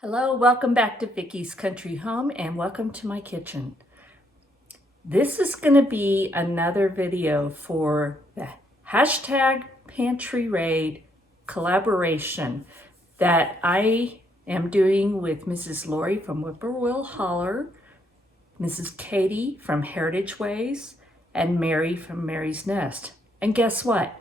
Hello, welcome back to Vickie's Country Home and welcome to my kitchen. This is going to be another video for the hashtag Pantry Raid collaboration that I am doing with Mrs. Lori from Whippoorwill Holler, Mrs. Katie from Heritage Ways, and Mary from Mary's Nest. And guess what?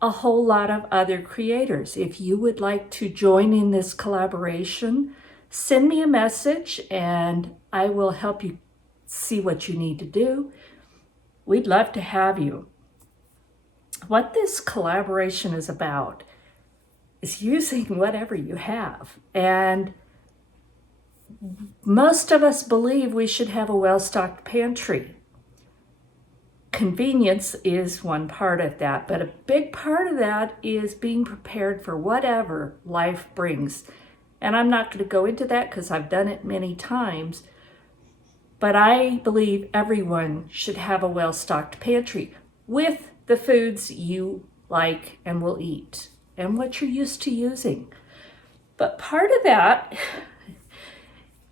A whole lot of other creators. If you would like to join in this collaboration, send me a message and I will help you see what you need to do. We'd love to have you. What this collaboration is about is using whatever you have. And most of us believe we should have a well-stocked pantry. Convenience is one part of that, but a big part of that is being prepared for whatever life brings. And I'm not going to go into that because I've done it many times, but I believe everyone should have a well-stocked pantry with the foods you like and will eat and what you're used to using. But part of that,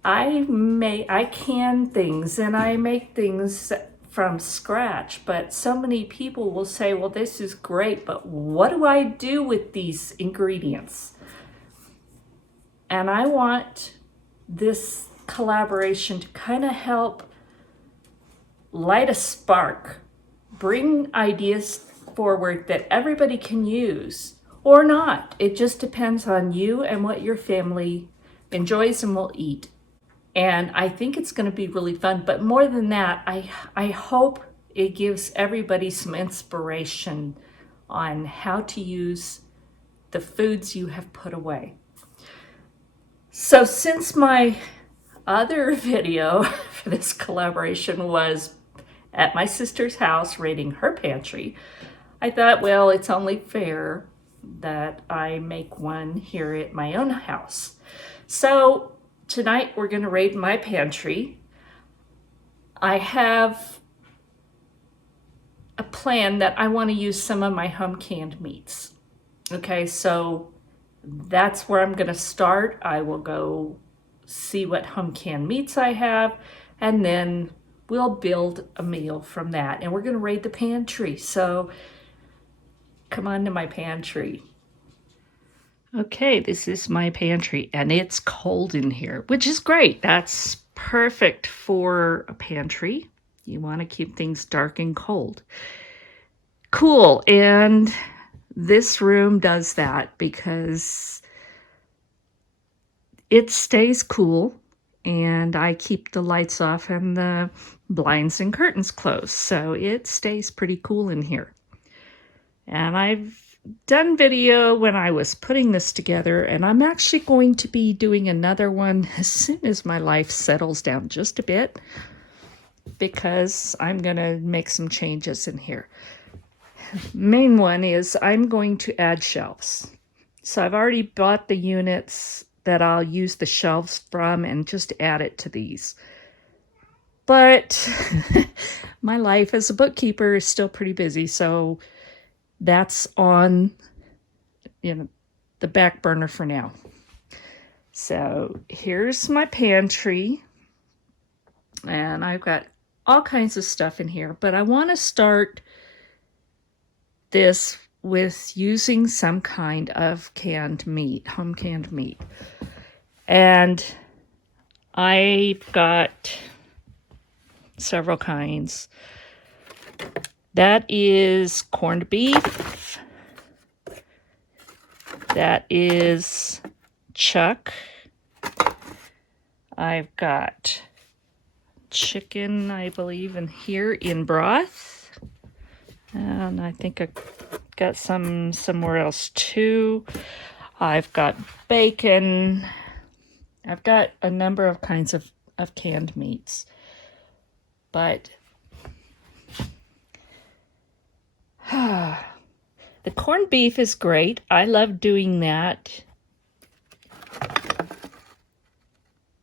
I can things and I make things from scratch, but so many people will say, well, this is great, but what do I do with these ingredients? And I want this collaboration to kind of help light a spark, bring ideas forward that everybody can use or not. It just depends on you and what your family enjoys and will eat. And I think it's going to be really fun. But more than that, I hope it gives everybody some inspiration on how to use the foods you have put away. So since my other video for this collaboration was at my sister's house raiding her pantry, I thought, well, it's only fair that I make one here at my own house. So tonight we're going to raid my pantry. I have a plan that I want to use some of my home canned meats. Okay, so that's where I'm going to start. I will go see what home canned meats I have, and then we'll build a meal from that. And we're going to raid the pantry. So come on to my pantry. Okay, this is my pantry, and it's cold in here, which is great. That's perfect for a pantry. You want to keep things dark and cold. Cool, and this room does that because it stays cool, and I keep the lights off and the blinds and curtains closed, so it stays pretty cool in here. And I've done video when I was putting this together, and I'm actually going to be doing another one as soon as my life settles down just a bit, because I'm going to make some changes in here. Main one is I'm going to add shelves. So I've already bought the units that I'll use the shelves from and just add it to these. But my life as a bookkeeper is still pretty busy, so that's on, the back burner for now. So here's my pantry, and I've got all kinds of stuff in here, but I want to start this with using some kind of canned meat, home canned meat. And I've got several kinds. That is corned beef. That is chuck. I've got chicken, I believe, in here in broth. And I think I got some somewhere else too. I've got bacon. I've got a number of kinds of canned meats. But the corned beef is great. I love doing that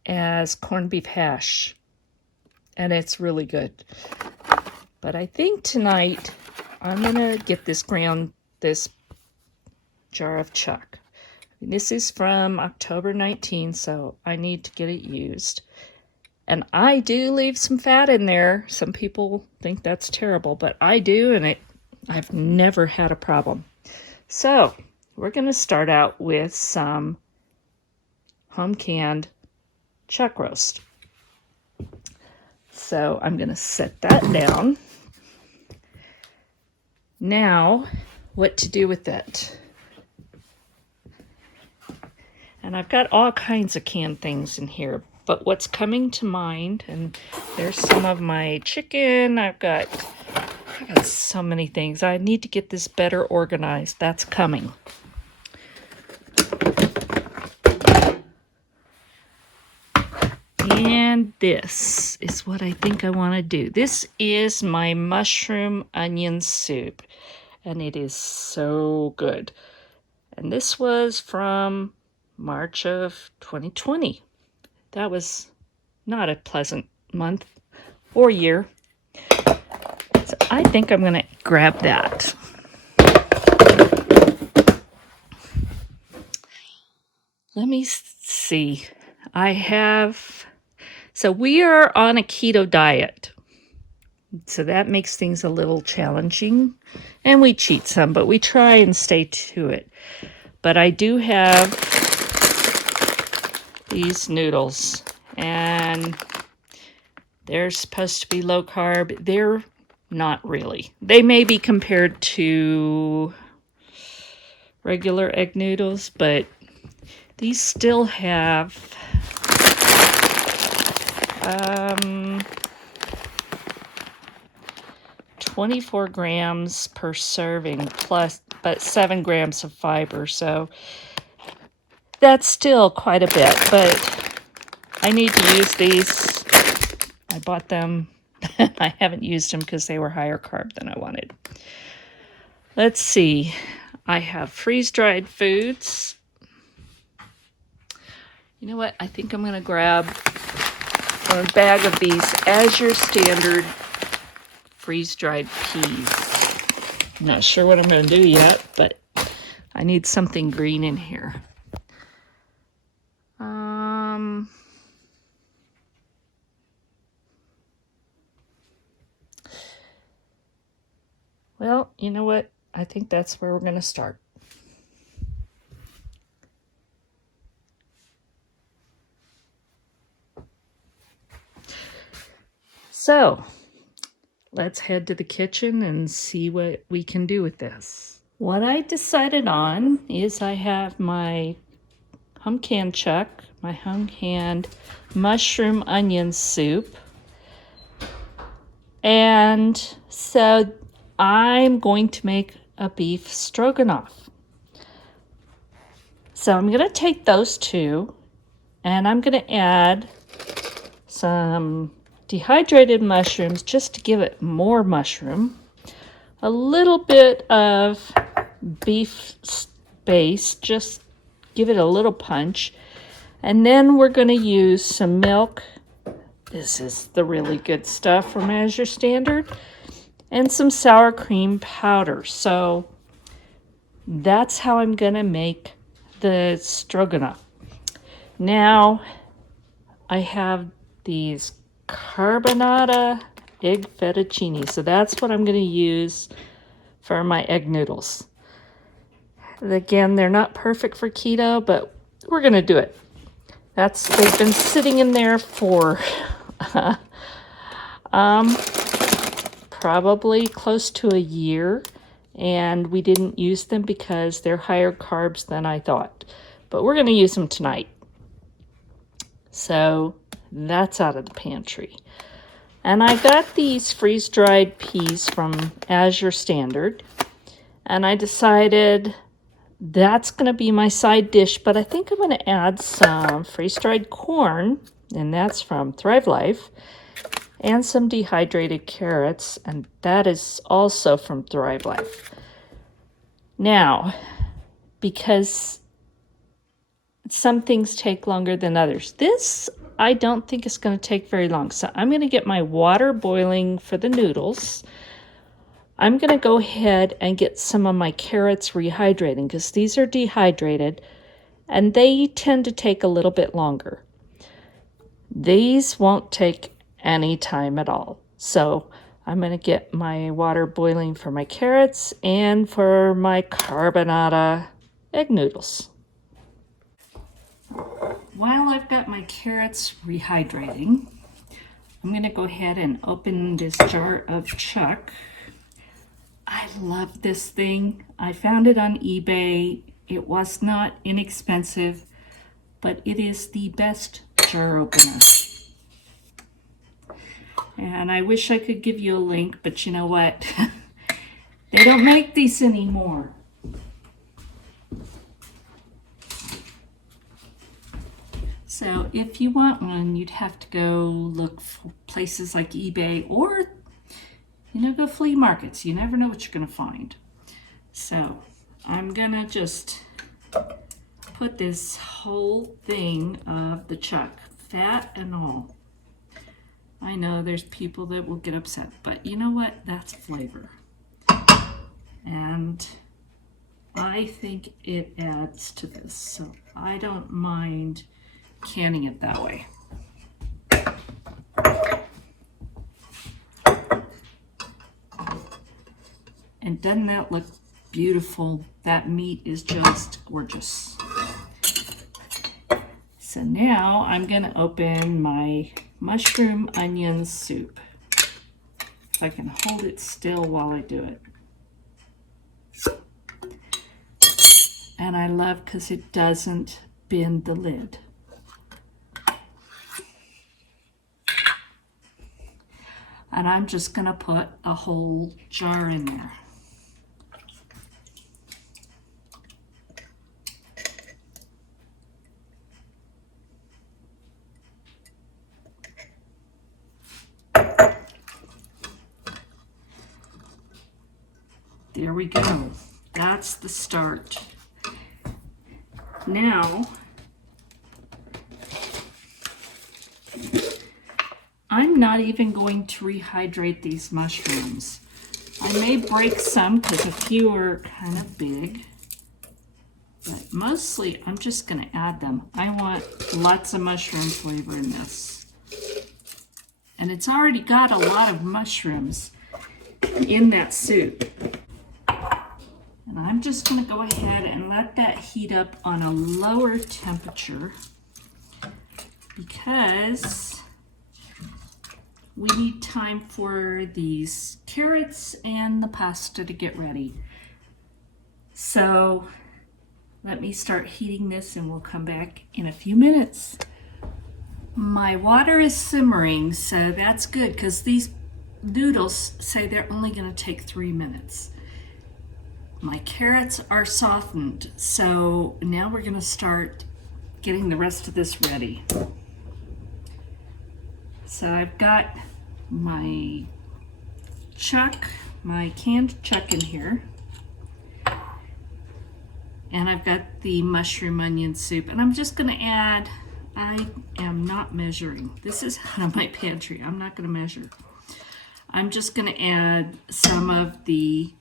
as corned beef hash, and it's really good. But I think tonight I'm gonna get this jar of chuck. This is from October 19, so I need to get it used. And I do leave some fat in there. Some people think that's terrible, but I do, and I've never had a problem. So we're going to start out with some home canned chuck roast. So I'm going to set that down. Now, what to do with it? And I've got all kinds of canned things in here, but what's coming to mind, and there's some of my chicken. I've got so many things. I need to get this better organized. That's coming. And this is what I think I want to do. This is my mushroom onion soup, and it is so good. And this was from March of 2020. That was not a pleasant month or year. So I think I'm going to grab that. Let me see. So we are on a keto diet. So that makes things a little challenging. And we cheat some, but we try and stay to it. But I do have these noodles, and they're supposed to be low carb. They're not really. They may be compared to regular egg noodles, but these still have 24 grams per serving plus, but 7 grams of fiber. So that's still quite a bit, but I need to use these. I bought them. I haven't used them because they were higher carb than I wanted. Let's see. I have freeze-dried foods. You know what? I think I'm going to grab a bag of these Azure Standard freeze-dried peas. I'm not sure what I'm going to do yet, but I need something green in here. Well, you know what? I think that's where we're going to start. So, let's head to the kitchen and see what we can do with this. What I decided on is I have my home canned chuck, my home canned mushroom onion soup. And so I'm going to make a beef stroganoff. So I'm going to take those two, and I'm going to add some dehydrated mushrooms just to give it more mushroom, a little bit of beef base, just give it a little punch, and then we're going to use some milk. This is the really good stuff from Azure Standard, and some sour cream powder. So that's how I'm going to make the stroganoff. Now I have these carbonara egg fettuccine. So that's what I'm going to use for my egg noodles. Again, they're not perfect for keto, but we're going to do it. They've been sitting in there for probably close to a year, and we didn't use them because they're higher carbs than I thought. But we're going to use them tonight. So that's out of the pantry. And I got these freeze-dried peas from Azure Standard, and I decided that's going to be my side dish, but I think I'm going to add some freeze-dried corn, and that's from Thrive Life, and some dehydrated carrots, and that is also from Thrive Life. Now, because some things take longer than others, this I don't think is going to take very long. So I'm going to get my water boiling for the noodles. I'm going to go ahead and get some of my carrots rehydrating because these are dehydrated. and they tend to take a little bit longer. These won't take any time at all. So I'm going to get my water boiling for my carrots and for my carbonara egg noodles. While I've got my carrots rehydrating, I'm going to go ahead and open this jar of chuck. I love this thing. I found it on eBay. It was not inexpensive, but it is the best jar opener. And I wish I could give you a link, but you know what? They don't make these anymore. So if you want one, you'd have to go look for places like eBay or, go flea markets. You never know what you're going to find. So I'm going to just put this whole thing of the chuck, fat and all. I know there's people that will get upset, but you know what? That's flavor. And I think it adds to this, so I don't mind canning it that way. And doesn't that look beautiful? That meat is just gorgeous. So now I'm going to open my mushroom onion soup. If I can hold it still while I do it. And I love because it doesn't bend the lid. And I'm just going to put a whole jar in there. There we go. That's the start. Now, I'm not even going to rehydrate these mushrooms. I may break some because a few are kind of big, but mostly I'm just going to add them. I want lots of mushroom flavor in this. And it's already got a lot of mushrooms in that soup. And I'm just going to go ahead and let that heat up on a lower temperature because we need time for these carrots and the pasta to get ready. So let me start heating this and we'll come back in a few minutes. My water is simmering, so that's good because these noodles say they're only going to take 3 minutes. My carrots are softened, so now we're going to start getting the rest of this ready. So I've got my chuck, my canned chuck in here. And I've got the mushroom onion soup. And I'm just going to add, I am not measuring. This is out of my pantry. I'm not going to measure. I'm just going to add some of the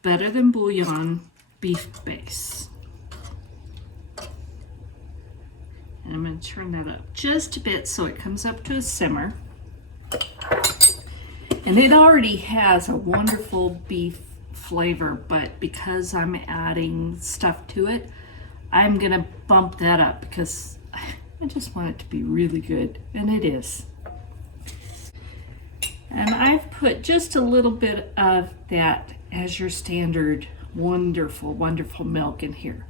Better Than Bouillon beef base. And I'm going to turn that up just a bit so it comes up to a simmer. And it already has a wonderful beef flavor, but because I'm adding stuff to it, I'm going to bump that up because I just want it to be really good, and it is. And I've put just a little bit of that Azure Standard wonderful milk in here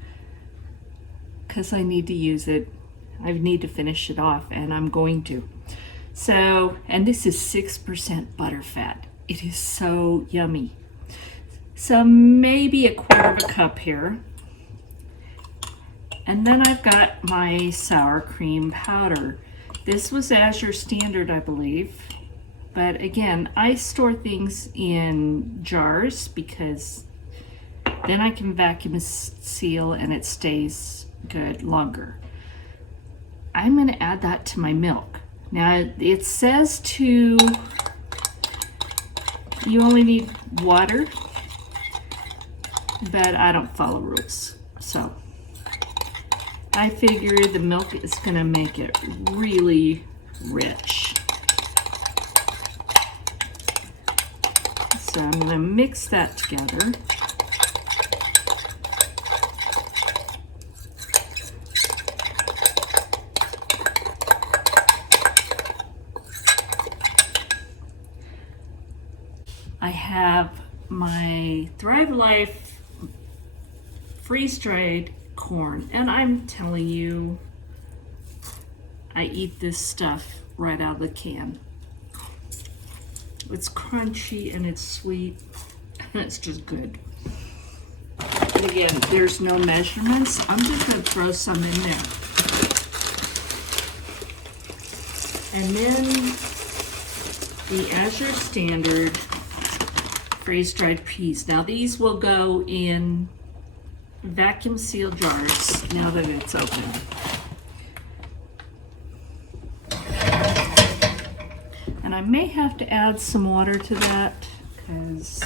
because I need to use it. I need to finish it off, and I'm going to. So, and this is 6% butter fat. It is so yummy. So maybe a quarter of a cup here. And then I've got my sour cream powder. This was Azure Standard, I believe. But again, I store things in jars because then I can vacuum seal and it stays good longer. I'm going to add that to my milk. Now it says you only need water, but I don't follow rules. So I figure the milk is going to make it really rich. So I'm going to mix that together. I have my Thrive Life freeze-dried corn, and I'm telling you, I eat this stuff right out of the can. It's crunchy and it's sweet and it's just good. And again, there's no measurements. I'm just going to throw some in there. And then the Azure Standard freeze-dried peas. Now these will go in vacuum sealed jars now that it's open. And I may have to add some water to that because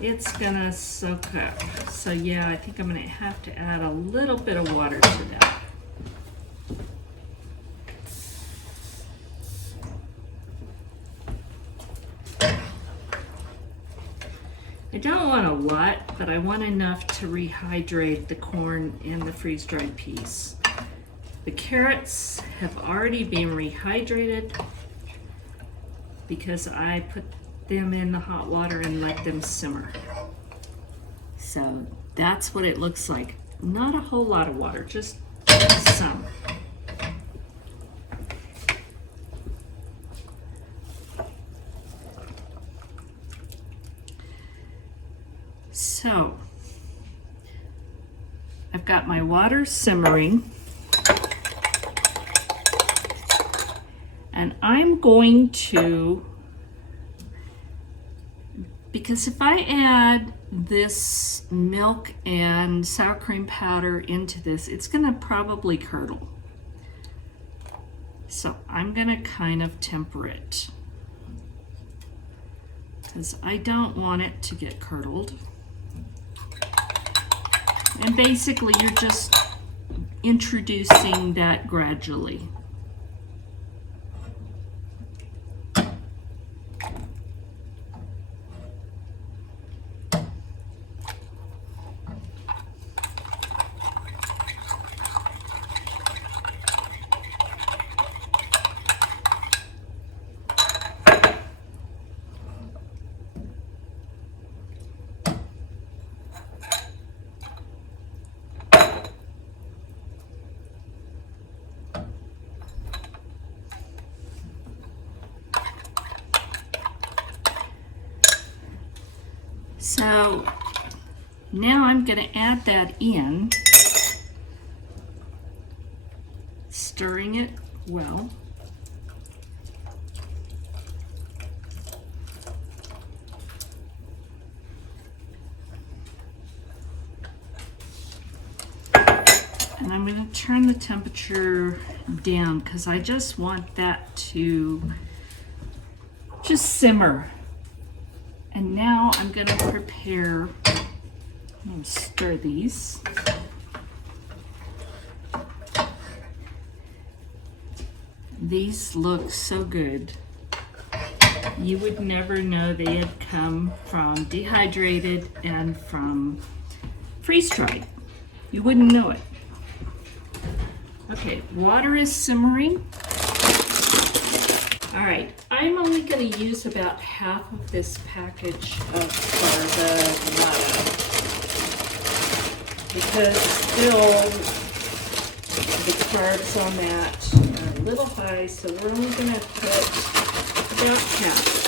it's gonna soak up. So yeah, I think I'm gonna have to add a little bit of water to that. I don't want a lot, but I want enough to rehydrate the corn and the freeze-dried peas. The carrots have already been rehydrated because I put them in the hot water and let them simmer. So that's what it looks like. Not a whole lot of water, just some. So I've got my water simmering, and I'm going to, because if I add this milk and sour cream powder into this, it's going to probably curdle. So I'm going to kind of temper it because I don't want it to get curdled. And basically you're just introducing that gradually. So now I'm going to add that in, stirring it well. And I'm going to turn the temperature down because I just want that to just simmer. And now I'm going to prepare, I'm going to stir these. These look so good. You would never know they had come from dehydrated and from freeze-dried. You wouldn't know it. Okay, water is simmering. All right, I'm only going to use about half of this package of carbonara because still the carbs on that are a little high, so we're only going to put about half.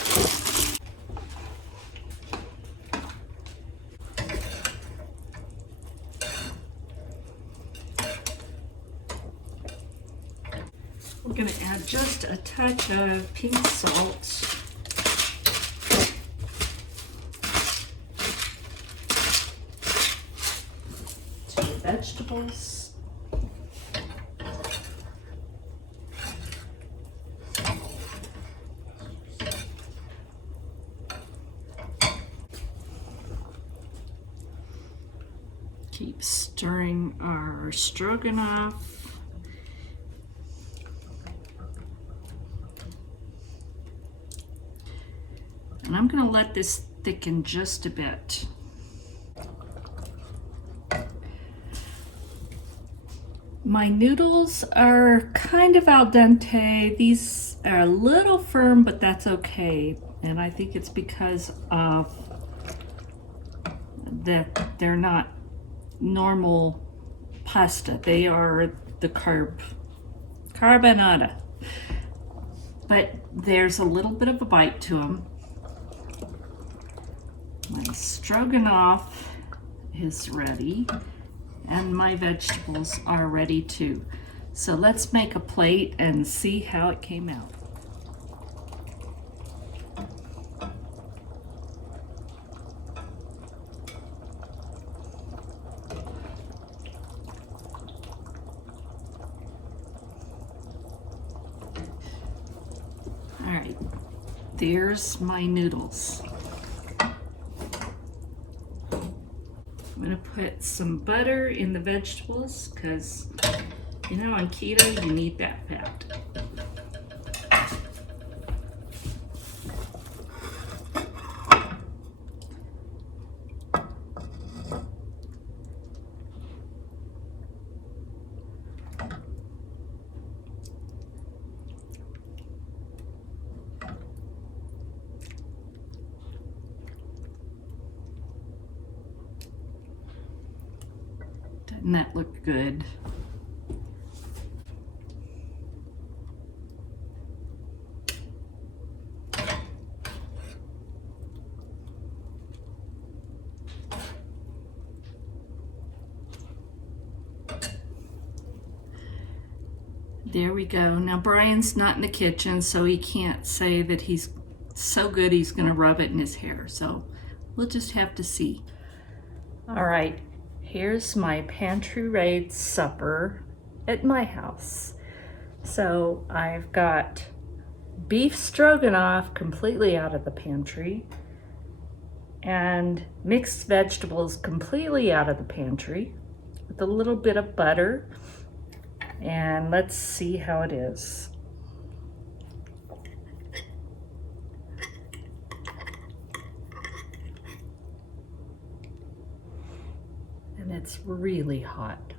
We're going to add just a touch of pink salt. To the vegetables. Keep stirring our stroganoff. And I'm going to let this thicken just a bit. My noodles are kind of al dente. These are a little firm, but that's okay. And I think it's because of that they're not normal pasta. They are the carbonara. But there's a little bit of a bite to them. My stroganoff is ready, and my vegetables are ready too. So let's make a plate and see how it came out. All right, there's my noodles. I'm gonna put some butter in the vegetables because, you know, on keto you need that fat. Doesn't that look good? There we go. Now Brian's not in the kitchen, so he can't say that he's so good he's gonna rub it in his hair. So we'll just have to see. All right, here's my pantry raid supper at my house. So I've got beef stroganoff completely out of the pantry and mixed vegetables completely out of the pantry with a little bit of butter. And let's see how it is. And it's really hot.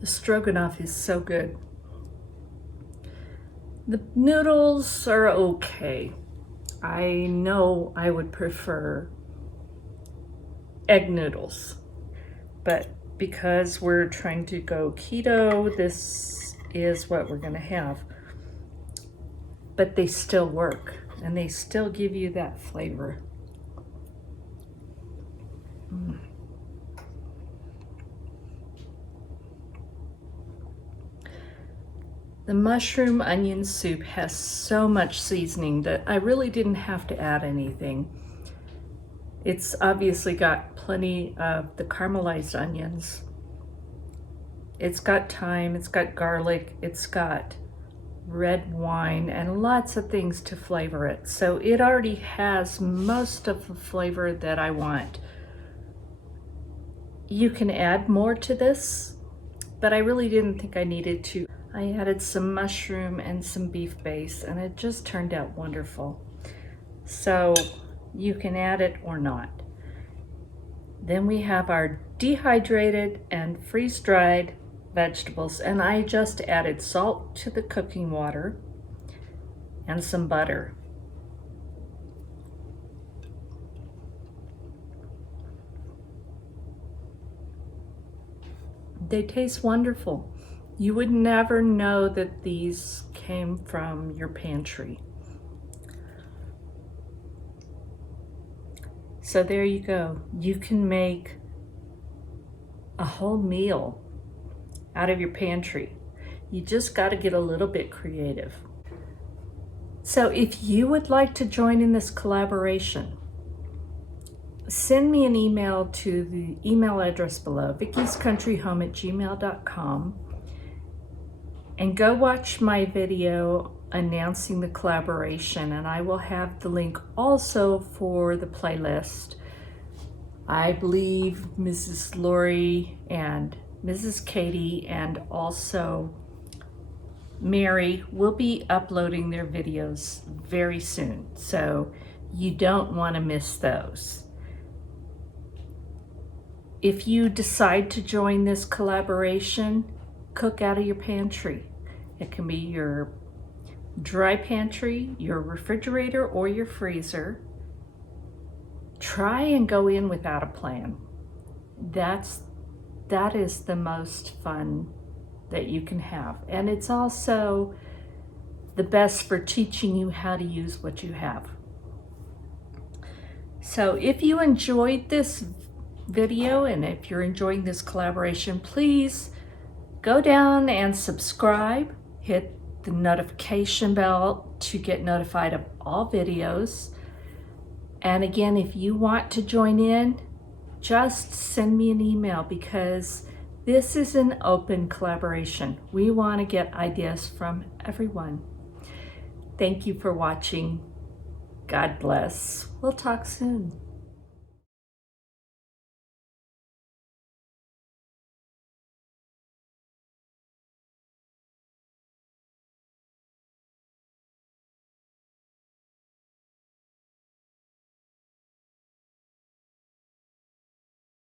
The stroganoff is so good. The noodles are okay. I know I would prefer egg noodles, but because we're trying to go keto, this is what we're gonna have. But they still work, and they still give you that flavor. The mushroom onion soup has so much seasoning that I really didn't have to add anything. It's obviously got plenty of the caramelized onions. It's got thyme, it's got garlic, it's got red wine, and lots of things to flavor it. So it already has most of the flavor that I want. You can add more to this, but I really didn't think I needed to. I added some mushroom and some beef base, and it just turned out wonderful. So you can add it or not. Then we have our dehydrated and freeze-dried vegetables, and I just added salt to the cooking water and some butter. They taste wonderful. You would never know that these came from your pantry. So there you go. You can make a whole meal out of your pantry. You just got to get a little bit creative. So if you would like to join in this collaboration, send me an email to the email address below, vickiescountryhome@gmail.com. And go watch my video announcing the collaboration, and I will have the link also for the playlist. I believe Mrs. Lori and Mrs. Katie and also Mary will be uploading their videos very soon, so you don't want to miss those. If you decide to join this collaboration, cook out of your pantry. It can be your dry pantry, your refrigerator, or your freezer. Try and go in without a plan. That is the most fun that you can have. And it's also the best for teaching you how to use what you have. So if you enjoyed this video and if you're enjoying this collaboration, please go down and subscribe, hit the notification bell to get notified of all videos. And again, if you want to join in, just send me an email, because this is an open collaboration. We want to get ideas from everyone. Thank you for watching. God bless. We'll talk soon.